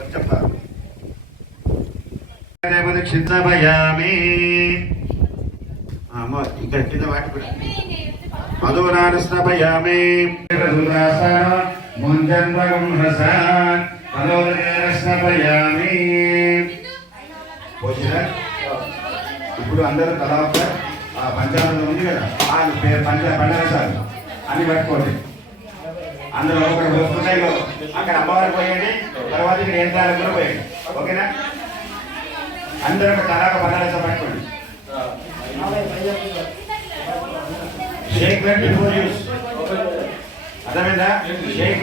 కొంచెం క్షితమయామి ఇక్కడ కింద వాటి కూడా మధురానస్నపయామి ముంజన్మగుంహసానస్నపయామి. ఇప్పుడు అందరూ తలా పంచామృతం ఉంది కదా, వాళ్ళు పంచరసాలు అన్ని పట్టుకోండి. అందులో ఒకటి వస్తున్నాయి అక్కడ అమ్మవారు పోయండి, తర్వాత ఇక్కడ యంత్రాలకు కూడా పోయండి. ఓకేనా? అందరూ ఒక తలాక పంచరసం పట్టుకోండి. Shake before use. అర్థమైందా? షేక్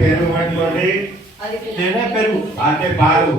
పెరుగు పట్టుకోండి, పెరుగు అంటే పాలు.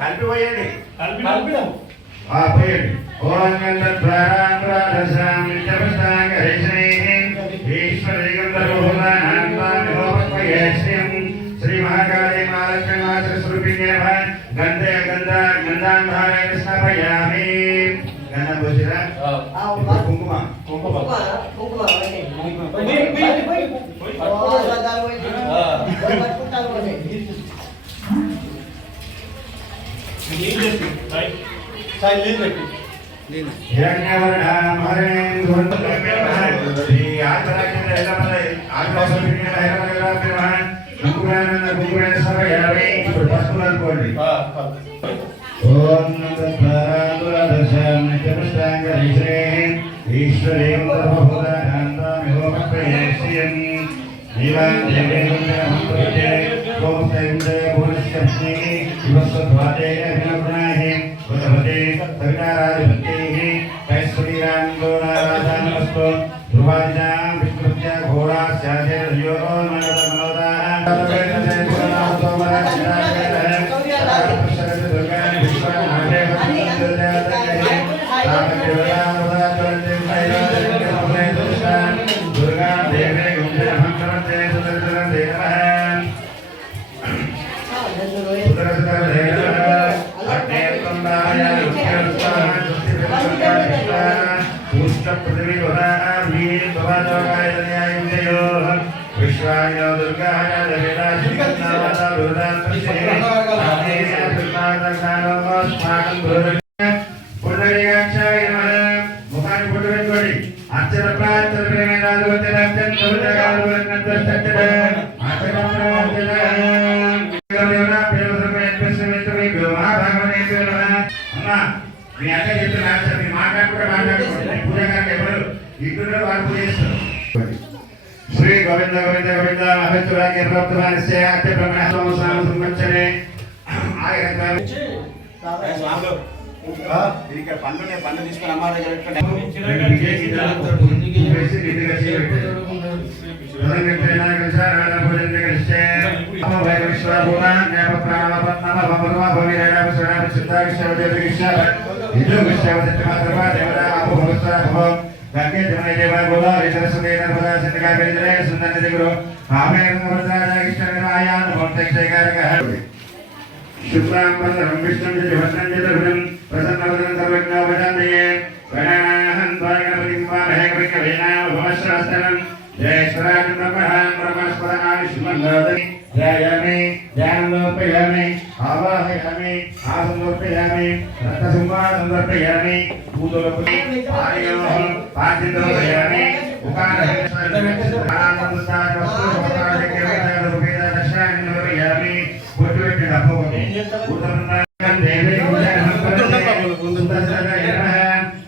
కలిపిపోయండి. శ్రీ మహాకాళీ మహాలక్ష్మి మాతృస్వరూపిణ్యే గంధే గంధాంధారే స్నాపయామి. గంధం పోసిరా? కుంకుమ पृथ्वी उदाहरणी भवदोगाय दयायुंजयो विश्वाय दुर्गाय दविदाशिकनावदा दुर्दान्तस्य आदेय दुर्गादकालो अस्माकं गुरुर्य पुण्डरीकाक्षाय नमः मुखानि पुण्डरीकोडि अर्चन प्रार्थना प्रेमेनादवते रक्षन् दुर्गादवरनन्तस्तच्चद अर्चन प्रार्थना देवना प्रेमसमेतमे महाभागवते नमः अम्मा మీ అక్క చెప్తున్నా మీ మాట్లాడుకుంటే పూజగారు ఎవరు ఇద్దరు వారు పూజ చేస్తారు శ్రీ గోవింద గోవింద గోవింద అభిచురాకి ప్రాప్తమానస్య అత్య బ్రహ్మణస్వామి స్వామి సంవత్సరే ఇక్కడ పండు తీసుకొని అమ్మ దగ్గర गंगे जमुने देवा गोदा सरस्वती नर्मदा सिंधु वेदरे सुंदर नदी गुरु आमे नर्मदा कृष्ण नारायण भक्ति जयकारकः शुक्लां वरदं विष्णुं जयवन्तं जयधुरं प्रसन्नवदनं सर्वज्ञोपशान्तये गणानाहं द्वारगणपतिं वामहे कविकवीनां भवश्रास्तनं जयेश्वराय ब्रह्मणां ब्रह्मस्पदानां श्रीमन्दादि ध्यायामि ध्यानलोपयामि आवाहयामि आसनलोपयामि रत्नसंवादं पूजोपति आर्योः पाठितोपयामि उकानहस्तानि पुष्पयामि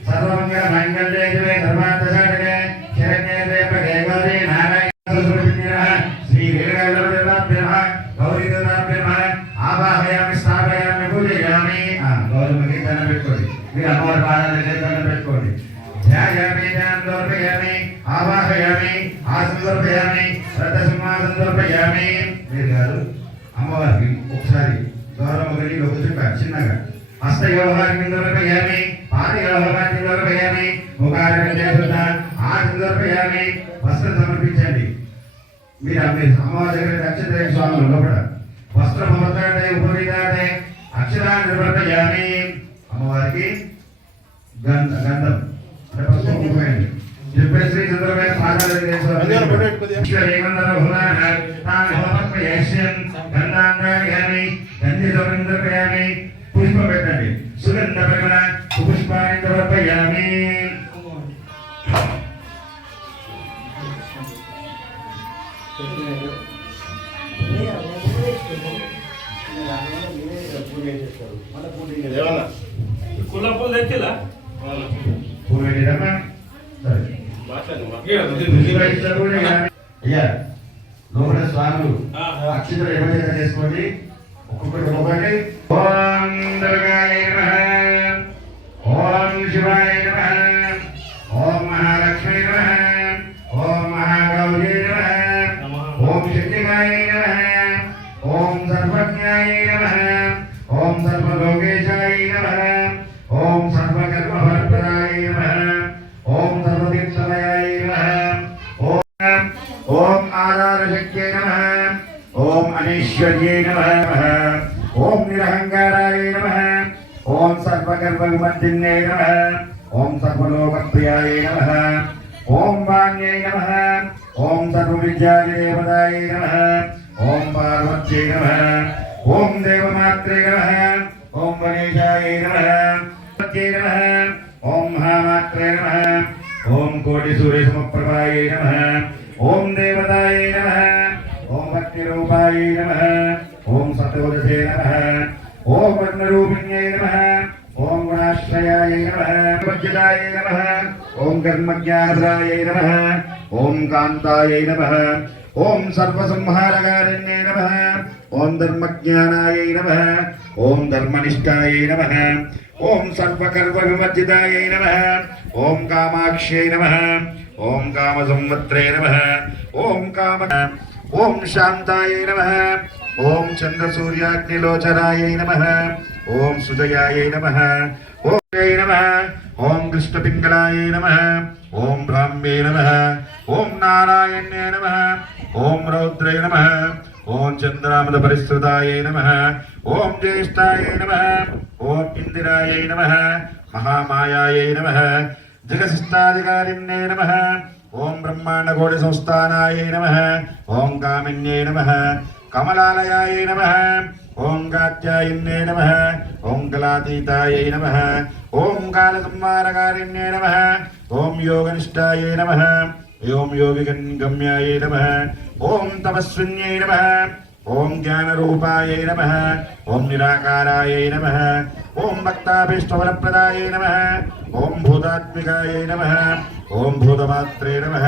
सर्वमङ्गलमङ्गले शिवे सर्वार्थसाधके शरण्ये त्र्यम्बके गौरी नारायणे श्री वीरगौरवदेवाभ्यः गौरीदेवाभ्यः आवाहयामि स्थापयामि पूजयामि गौरवకి దండం పెట్టుకోండి మీరు అమ్మవారి పాదాల దగ్గర దండం పెట్టుకోండి ధ్యాయామి ధ్యానలోపయామి ఆవాహయామి ఆసనలోపయామి రథసింహాసనలోపయామి మీరు కాదు అమ్మవారికి ఒకసారి గౌరవకి ఒక చిన్నగా హస్త వ్యవహారమిందలోపయామి పాద వ్యవహారమిందలోపయామి ముఖారవిందేశుద్ధ ఆసనలోపయామి వస్త్రం సమర్పించండి మీరు అమ్మవారి దగ్గర అక్షర స్వాములు లోపల వస్త్రభవతాడే ఉపవిధాడే అక్షరాన్ని నిర్వర్తయామి అమ్మవారికి గంధం చెప్పేసి చంద్రబాబు పాదాలు పుష్ప పెట్టండి సుగంధ పరిమళ పుష్పాన్ని సమర్పయామి కులపూలు తెచ్చిలా అయ్యా లోపల స్వాములు అక్షితలు ఎవరైనా చేసుకోండి ఒక్కొక్కటి ఒక్కొక్కటి ఓం దుర్గాయ నమః ఓం శివాయ నమః ఓం మహాలక్ష్మీ నమః ఓం మహాగౌరీ నమః ఓం శక్తికాయ నమః ఓం సర్వజ్ఞాయ నమః ఓం సర్వలోకేశాయ నమః ఓం సర్వకర్మఫలప్రదాయ నమః ఓం సర్వతీర్థమయాయ నమః ఓం ఆధారశక్త్యై నమః ఓం అనీశ్వర్యై నమః ఓం నిరహంకారాయ నమః ఓం సర్వకర్మవిమర్దిన్యై నమః ఓం సర్వలోకప్రియాయ నమః ఓం వాణ్యై నమః ఓం సర్వవిద్యాదేవతాయ నమః ఓం పార్వత్యై నమః ఓం దేవమాత్రే నమః ఓం గణేశాయ నమః నమః ఓం మహామాత్రే నమః ఓం కోటి సూర్య సమప్రభాయ నమః ఓం దేవతాయ నమః ఓం భక్తిరూపాయ నమః ఓం సతోదసే నమః ఓం వర్ణరూపిణ్యై నమః ఓం గుణాశ్రయాయ నమః వజ్రాయ నమః ఓం కర్మజ్ఞానప్రదాయ నమః ఓం కాంతాయ నమః ఓం సర్వసంహారకారిణ్యై నమః ఓం ధర్మజ్ఞానాయ నమః ఓం ధర్మనిష్టాయ నమః ఓం సర్వకర్మవిమర్జితాయ నమః ఓం కామాక్ష్యై నమః ఓం కామసంవత్రే నమః ఓం కామ ఓం శాంతాయ నమః ఓం చంద్రసూర్యాగ్నిలోచనాయ నమః ఓం సుజయాయ నమః ఓం నమః ఓం కృష్ణపింగళాయ నమః ఓం బ్రాహ్మ్యే నమః ఓం నారాయణ్యే నమః ఓం రౌద్రే నమః ఓం చంద్రామద పరిశ్రుతాయ నమః ఓం జ్యేష్ఠాయ నమః ఓం ఇందిరాయ నమః మహామాయాయ నమః जगशिष्टाधिकारिण्ये नमः। ओम ब्रह्मांडकोटि संस्थानाय नमः। ओम कामिन्ये नमः। कमलालयाय नमः। ओम कात्यायन्ये नमः। ओम कलातीताय नमः। ओम कालसंहारकारिण्ये नमः। ओम योगनिष्ठाय नमः। ओम योगिगम्याय नमः। ओम तपस्विन्ये नमः। ओम ज्ञानरूपाय नमः। ओम निराकाराय नमः। ओम भक्ताभीष्टवरप्रदाय नमः। ओम भूतात्मिकाय नमः। ओम भूतमात्रे नमः।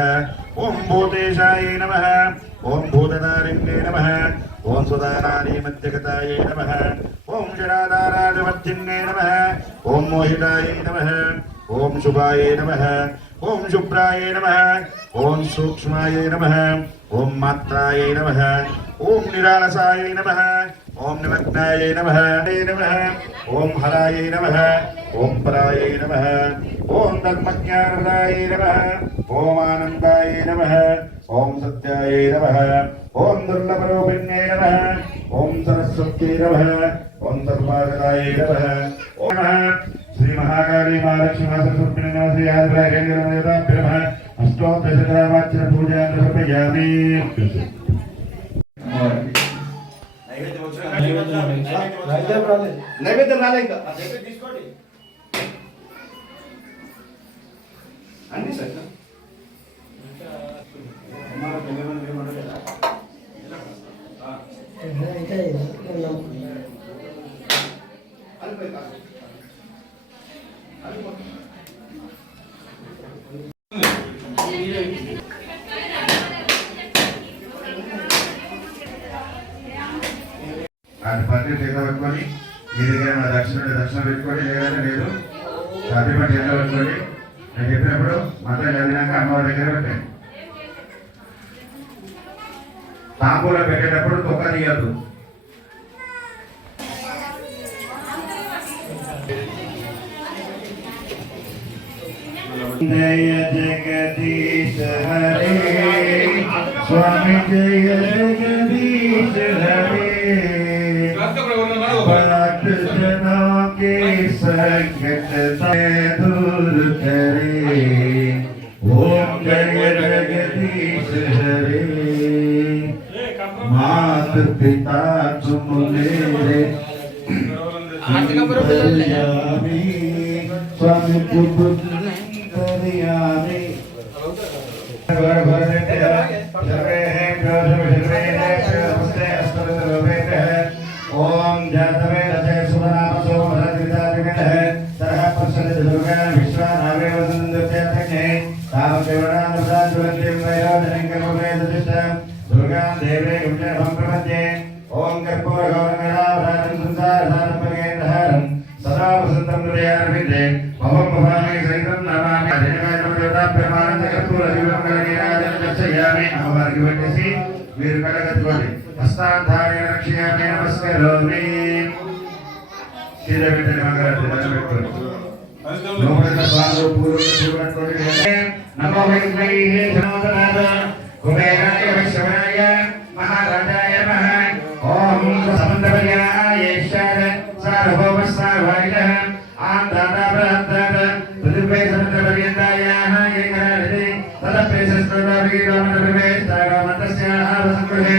ओम भूतेशाय नमः। ओम भूतधारिण्ये नमः। ओम सुधाराणीमध्यगताय नमः। ओम जडाधारादिवर्जिन्ये नमः। ओम मोहिताय नमः। ओम शुभाय नमः। ओम शुभ्राय नमः। ओम सूक्ष्माय नमः। ओम मात्राय नमः। ओम निरालसाय नमः। ओम निमग्नाय नमः। ओम हराय नमः। ओम पराय नमः। ओम धर्मज्ञानदाय नमः। ओम आनंदाय नमः। ओम सत्याय नमः। ओम दुर्लभरूपिण्ये नमः। ओम सरस्वती नमः। ओम सर्वागताय नमः। ओम श्री महाकाली महालक्ष्मी सरस्वती नमः। श्री आदिराजेन्द्र नमः। अष्टोत्तरशतनामार्चन पूजा समर्पयामि। నైవేద్యం రాలే ఇంకా తీసుకోండి. అన్ని సార్ అది పత్రిక పెట్టుకొని మీ దగ్గర మన దర్శనం పెట్టుకొని లేదంటే లేదు అభిపతి ఎండ పెట్టుకొని నేను చెప్పినప్పుడు మంత్రం చదివినాక అమ్మవారి దగ్గర పెట్టండి. తాంబూలం పెట్టేటప్పుడు తొక్క తీయద్దు. జయ జగదీశ హరే స్వామి జయ జగదీశ హరే भक्त जनों के संकट दूर करे। ओम जय जगदीश हरे मात पिता तुम मेरे स्वामी पुत्रियामी ओम जातवे रथे सुबनाम सोमरद्रितादिगणः तरह प्रसन्न दुर्गा विश्वानावे वसुन्दत्यात्मने तामदेवनामसाद्वन्त्यं वैरोधनं कर्मवेदतिष्ठं दुर्गां देवे गुप्तभं प्रपद्ये ओम कर्पूरगौरङ्गणावरातं संसारसारं परिगेन्द्रहारं सदा वसन्तं हृदयारविन्दे भवं भवामि सहितं नमामि देवताभ्यमानन्दकर्पूरदिवं दर्शयामि अहमार्गिवट्यसि वीर कटकत्वति हस्ताधार्य रक्षयामि नमस्करोमि सीधे बेटे मंगलारती दर्शकत्वति नमोदर स्वामी पूर्वकत्वति नमो वैष्णवे जनोदनाद कुबेराय वैष्णवाय महाराजाय नमः ओम समन्तवर्याय ईश्वर सार्वभौमस्वाभाविनः आन्दाता बृहत्ताद पृथिवी समन्तपर्यन्ताय एकराजते तदप्रेषस्तोदाभिगीरोमतप्रवेशतागमतस्याः वसङ्कृते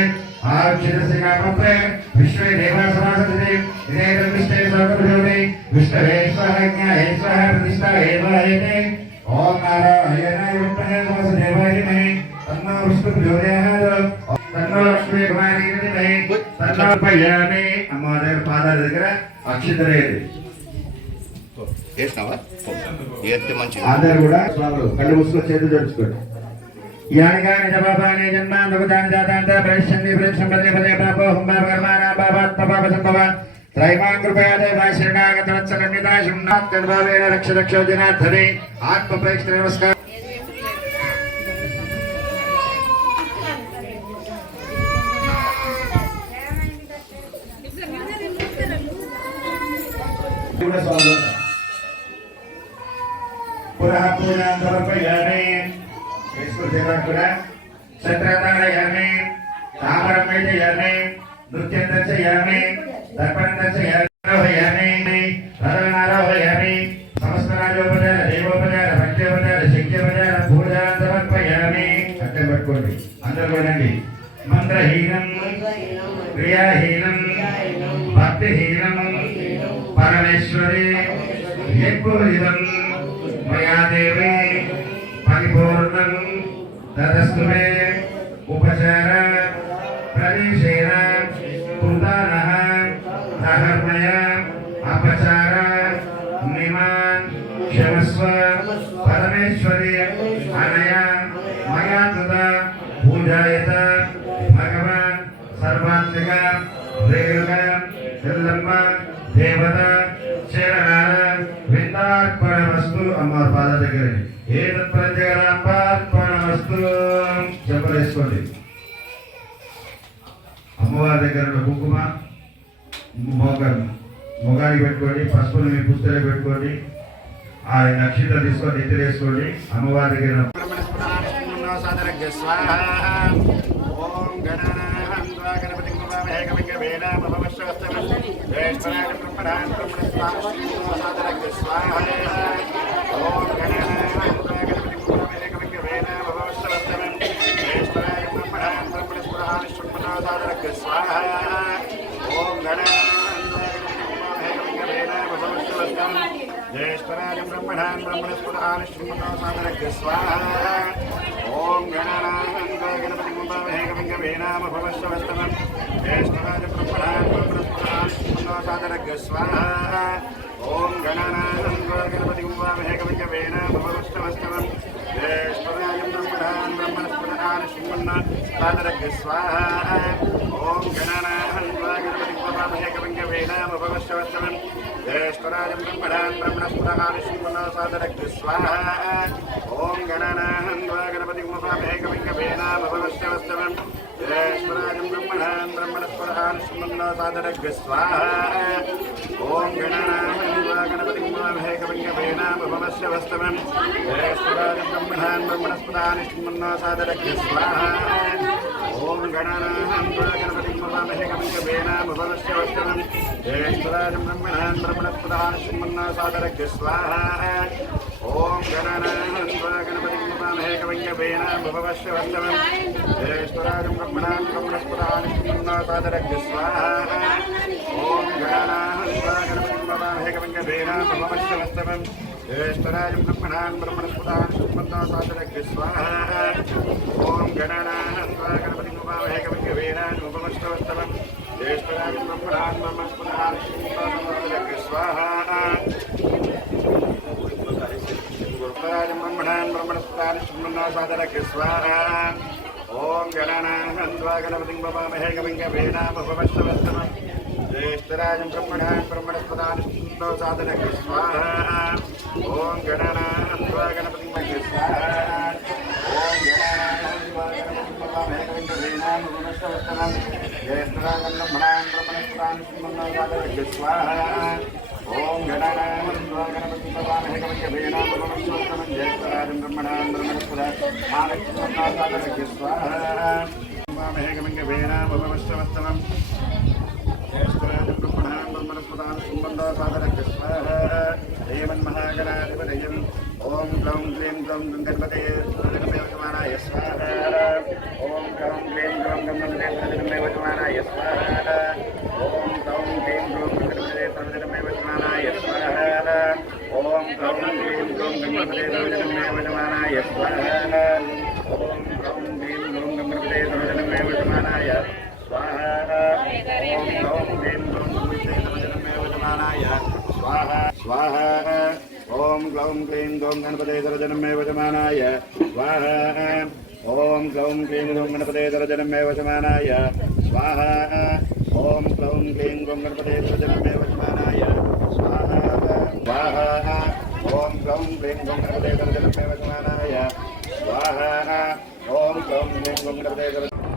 आक्षितस्य कामप्रे विश्वे देवा समासते विनेतविष्टे स्वकप्रभोते विष्णवे स्वः ज्ञाये स्वः प्रतिष्ठाये वायते ओम नारायणाय विद्महे वासुदेवाय धीमहि तन्नो विष्णुप्रचोदयात् तन्नो लक्ष्मी कुमारी धीमहि तन्नो पयामि अम्मवाరి పాదాల దగ్గర అక్షింతలేది వేసినావా ఏస్తే మంచిది అందరూ కూడా స్వాములు కళ్ళు మూసుకొని చేతులు జరుపుకోండి यानि जपापानि जन्मान्तभूतानि जातान्त प्रविशन्ति प्रविशं पदे पदे प्रापो हुम्बार्कर्माणां पापात्मपापसम्भव त्रैमां कृपया देवाशरणागतवत्सलन्यता शृण्णात् तद्भावेन रक्ष रक्षो जनार्दने आत्मप्रेक्ष नमस्कार पुनः पूजां समर्पयामि इसको सेवा करा सत्रदारयामि तामरं मेजयामि नृत्यं दर्शयामि दर्पणं दर्शयामि हरनारोहयामि समस्तराजोपचार देवोपचार भक्त्योपचार అందరూ వినండి. మంత్రహీనం క్రియాహీనం భక్తిహీనం పరమేశ్వరి యజ్ఞోదితం మయా దేవి పరిపూర్ణం తదస్తుమే ఉపచార ప్రదేశేన కృతానః అహర్మయ అపచార నిమాన్ క్షమస్వ పరమేశ్వరి అనయా మయా తదా పూజాయత భగవాన్ సర్వాత్మిక రేణుక ఎల్లమ్మ దేవత శరణార విందార్పణమస్తు. అమ్మవారి పాద దగ్గర ఏతత్ ప్రజగరాంబార్పణమస్తు చెప్పలేసుకోండి. అమ్మవారి దగ్గర కుంకుమ మొగానికి పెట్టుకోండి, పసుపుని మీ పుస్తలో పెట్టుకోండి, ఆ నక్షత్రం తీసుకొని ఎత్తులేసుకోండి. అమ్మవారి దగ్గర ఓం గణానాహం గణపతి ज्येष्ठराजं ब्रह्मणान् ब्रह्मणस्पदानुष्ठुमन्नोसादरग्य स्वाहा ओम गणानाहं गणपतिं वन्दे कविं ज्येष्ठराजं ब्रह्मणान् ब्रह्मणस्पदानुष्ठुमन्नोसादरग्य स्वाहा ओम गणानाहं गणपतिं वन्दे कविं ज्येष्ठराजं ब्रह्मणान् ब्रह्मणस्पदानुष्ठुमन्नोसादरग्य स्वाहा ओम गणानाहं गणपतिं वन्दे कविं ज्येष्ठराजं ब्रह्मणान् ब्रह्मणस्पदानुष्ठुमन्नोसादरग्य स्वाहा ओम गणानाहं गणपतिं वन्दे कविं ज्येष्ठराजं ब्रह्मणान् ब्रह्मणस्पदानुष्ठुमन्नोसादरग्य स्वाहा ओम गणानाहं गणपतिं वन्दे कविं ज्येष्ठराजं ब्रह्मणान् ब्रह्मणस्पदानुष्ठुमन्नोसादरग्य स्वाहा ओम गणानाहं गणपतिं वन्दे कविं ज्येष्ठराजं ब्रह्मणान् ब्रह्मणस्पदानुष्ठुमन्नोसादरग्य स्वाहा ओम गणानाहं गणपतिं वन्दे कविं ज्येष्ठराजं ब्रह्मणान् ब्रह्मणस्पदानुष्ठुमन्नोसादरग्य स्वाहा ओम गणानाहं गणपतिं वन्दे कविं ज्येष्ठराजं ब्रह्मणान् ब्रह्मणस्पदानुष्ठुमन्नोसादरग्य स्वाहा ओम गणानाहं गणपतिं वन्दे कविं ज्येष्ठराजं ब्रह्मणान् ब्रह्मणस्पदानुष्ठुमन्नोसादरग्य स्वाहा ज्येष्ठराजं ब्रह्मणान् ब्रह्मणस्पदानुष्ठुमन्नोसादरग्य स्वाहा ओम गणानाहं गणपतिं वन्दे कविं ज्येष्ठराजं ब्रह्मणान् ब्रह्मणस्पदानुष्ठुमन्नोसादरग्य स्वाहा ओम गणानाहं गणपतिं वन्दे स्वाहा ओम गणानाहं गणपतिं ज्येष्ठराजं ब्रह्मणान् ब्रह्मणस्पदानुष्ठुमन्नोसादरग्य स्वाहा ओम गणानाहं गणपतिं वन्दे कविं ज्येष्ठराजं ब्रह्मणान् ब्रह्मणस्पदानुष्ठुमन्नोसादरग्य स्वाहा ज्येष्ठराजं ब्रह्मणान् ब्रह्मणस्पदानुष्ठुमन्नोसादरग्य स्वाहा देवन्महागणाधिपतये ओम ग्लौं क्लीं ग्लौं गणपतये वज्रगणपतये स्वाहा ओम ग्लौं क्लीं ग्लौं गणपतये वज्रगणपतये स्वाहा ओम ग्लौं क्लीं ग्लौं गणपतये वज्रगणपतये स्वाहा ओम ग्लौं क्लीं ग्लौं गणपतये वज्रगणपतये स्वाहा ओम ग्लौं क्लीं ग्लौं गणपतये वज्रगणपतये स्वाहा ओम ग्लौं क्लीं ग्लौं गणपतये वज्रगणपतये स्वाहा स्वाहा ओम ग्लौं क्लीं ग्लौं गणपतये वज्रगणपतये स्वाहा ओम ग्लौं क्लीं ग्लौं गणपतये वज्रगणपतये स्वाहा ओम ग्लौं क्लीं ग्लौं गणपतये वज्रगणपतये स्वाहा स्वाहा ओम ग्लौं क्लीं ग्लौं गणपतये वज्रगणपतये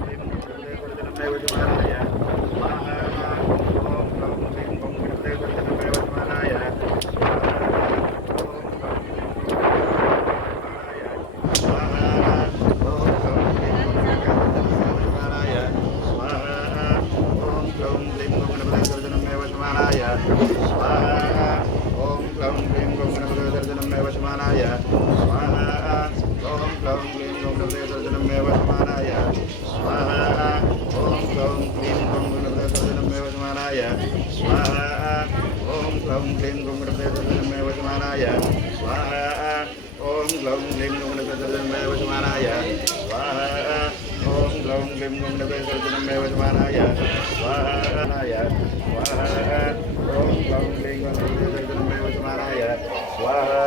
स्वाहा ओम ग्लौं क्लीं ग्लौं गणपतये वज्रगणपतये स्वाहा ओम ग्लौं क्लीं ग्लौं गणपतये स्वाहा ओम ग्लौं क्लीं ग्लौं गणपतये क्लीं गं गणपतये सर्वजनं मे वजमानाय स्वाहाय स्वाहा ॐ ग्लौं क्लीं गं गणपतये सर्वजनं मे वजमानाय स्वाहा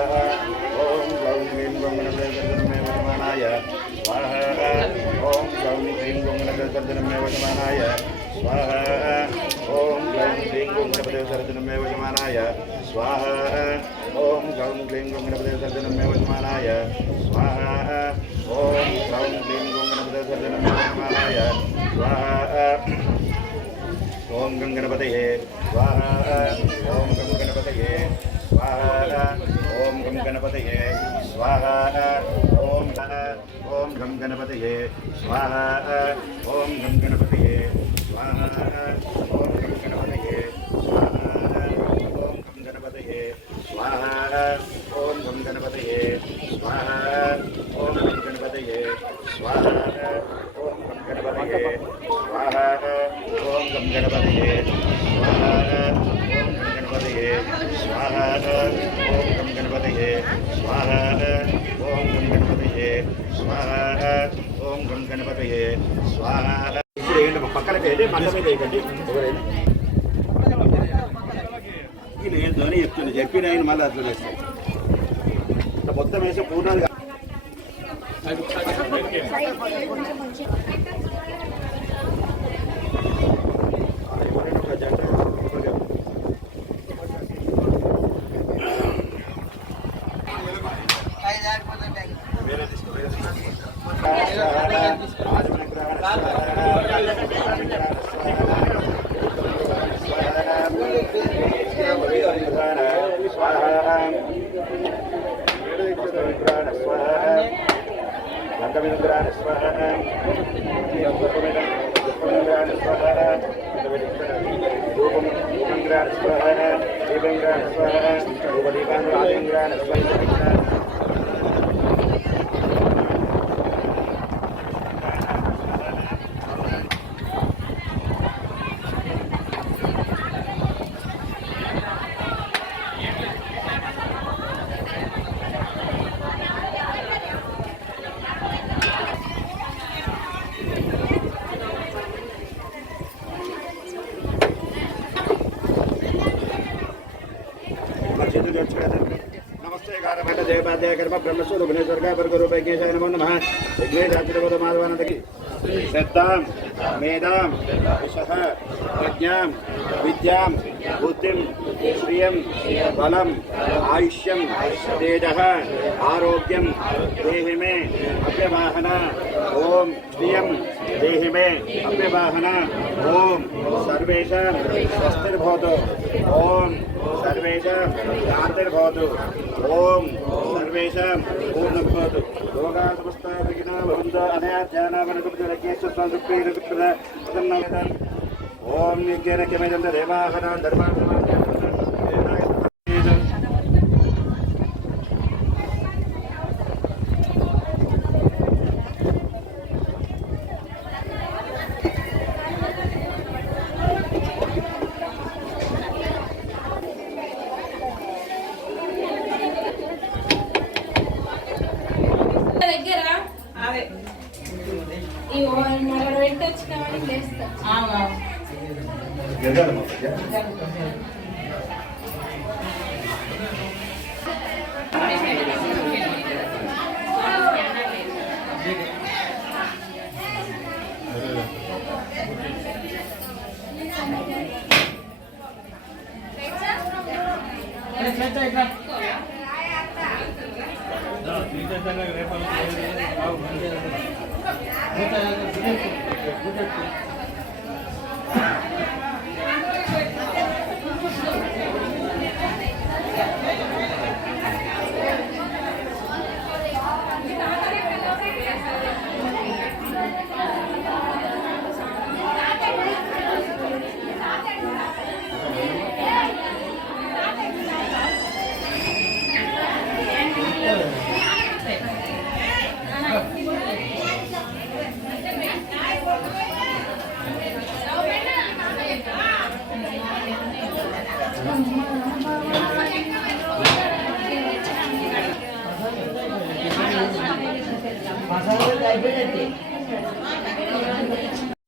ॐ ग्लौं क्लीं गं गणपतये सर्वजनं मे वजमानाय स्वाहा ॐ ग्लौं क्लीं गं गणपतये सर्वजनं मे वजमानाय स्वाहा ॐ ग्लौं क्लीं गं गणपतये सर्वजनं मे वजमानाय स्वाहा ॐ ग्लौं क्लीं गं गणपतये सर्वजनं मे वजमानाय स्वाहा ॐ ग्लौं क्लीं गं गणपतये सर्वजनं मे वजमानाय स्वाहा ॐ गं गणपतये स्वाहा ॐ गं गणपतये स्वाहा ॐ गं गणपतये स्वाहा ॐ गं गणपतये स्वाहा ॐ गं गणपतये स्वाहा ॐ गं गणपतये स्वाहा ॐ गं गणपतये स्वाहा ॐ गं गणपतये स्वाहा ॐ गं गणपतये स्वाहा ॐ गं गणपतये स्वाहा ॐ गं गणपतये स्वाहा ॐ गं गणपतये स्वाहा ॐ गं गणपतये स्वाहा ఇప్పుడు ఏంటి పక్కనకి అయితే మంట మీద వేయకండి ఎవరైనా నేను ధ్వని చెప్తుంది చెప్పిన ఆయన మళ్ళీ అట్లా వేస్తాను మొత్తం వేసి పూర్ణాలు नमस्ते कारभट जयपाद्य कर्म ब्रह्मस्वरूप स्वर्गा वर्गरूपैकेशाय नमो नमः विघ्नेशाचिरवद माधवानन्दकी श्रद्धां मेधां विशः प्रज्ञां विद्यां बुद्धिं श्रियं बलम् आयुष्यं तेजः आरोग्यं देहि मे अभ्यवाहना ओम श्रियं देहि मे अभ्यवाहना ओम सर्वेषां स्वस्तिर्भवतु ओम सर्वेषां शान्तिर्भवतु ओम सर्वेषां पूर्णं भवतु लोकाः समस्ताः सुखिनः भवन्तु अनया ध्यानावनकुप्तरकेशस्वांसुप्रीरकुप्तरतन्नवेदन् ओम नित्येन किमेदं देवाहनां धर्मान्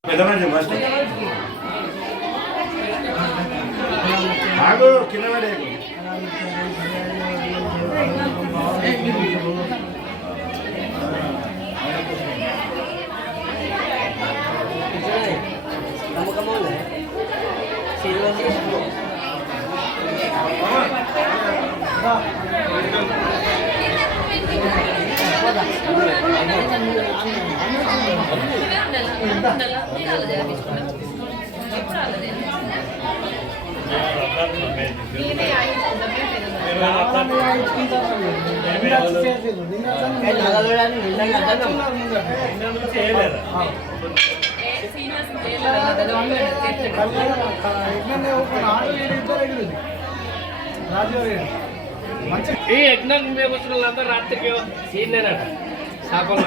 పెద్ద మనిషి ఫస్ట్ ఆగు కింద పడేకు ఈ యజ్ఞం మేము వచ్చిన వాళ్ళందరూ రాత్రికి సీనియర్ శాపం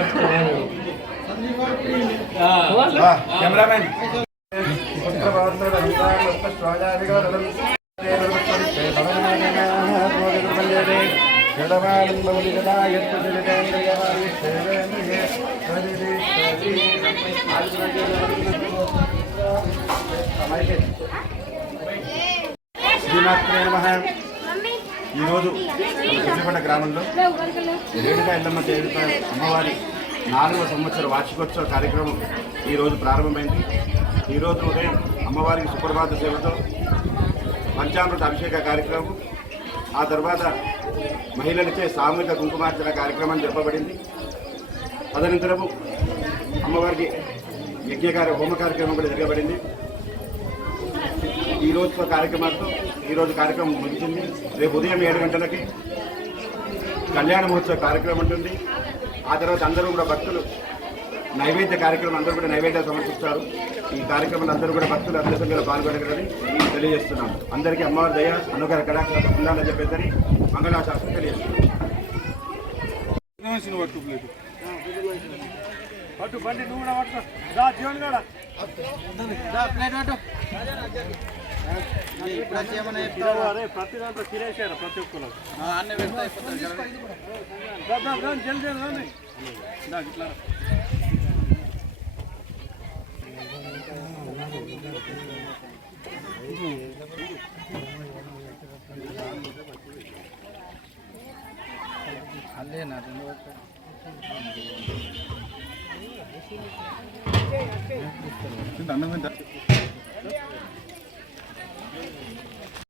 కెమెరామెన్ ఈరోజు సుద్దిపండ గ్రామంలో రేణుకా ఎల్లమ్మ దేవత అమ్మవారి 4వ సంవత్సర వార్షికోత్సవ కార్యక్రమం ఈరోజు ప్రారంభమైంది. ఈరోజు ఉదయం అమ్మవారికి సుప్రభాత సేవతో పంచామృత అభిషేక కార్యక్రమం, ఆ తర్వాత మహిళలచే సామూహిక కుంకుమార్చన కార్యక్రమం జరపబడింది. తదనంతరము అమ్మవారికి హోమ కార్యక్రమం కూడా జరగబడింది. ఈరోజు కార్యక్రమాలతో ఈరోజు కార్యక్రమం ముగిసింది. రేపు ఉదయం 7 గంటలకి కళ్యాణ మహోత్సవ కార్యక్రమం ఉంటుంది. ఆ తర్వాత అందరూ కూడా భక్తులు నైవేద్య కార్యక్రమం అందరూ కూడా నైవేద్యాలు సమర్పిస్తారు. ఈ కార్యక్రమంలో అందరూ కూడా భక్తులు అందరి సంఖ్యలో పాల్గొనగలని తెలియజేస్తున్నాం. అందరికీ అమ్మవారి దయ అనుగ్రహ కటాక్షాలు ఉండాలని చెప్పేసి మంగళాశాస్త్రం తెలియజేస్తున్నాం. పట్టు బండి నువ్వు కూడా పట్టుకో దా జీవన్ కూడా ప్రతి దాంట్లో తినేసారు ప్రతి ఒక్కరు జల్దీ రండి ఇట్లా అల్లేనా అన్నం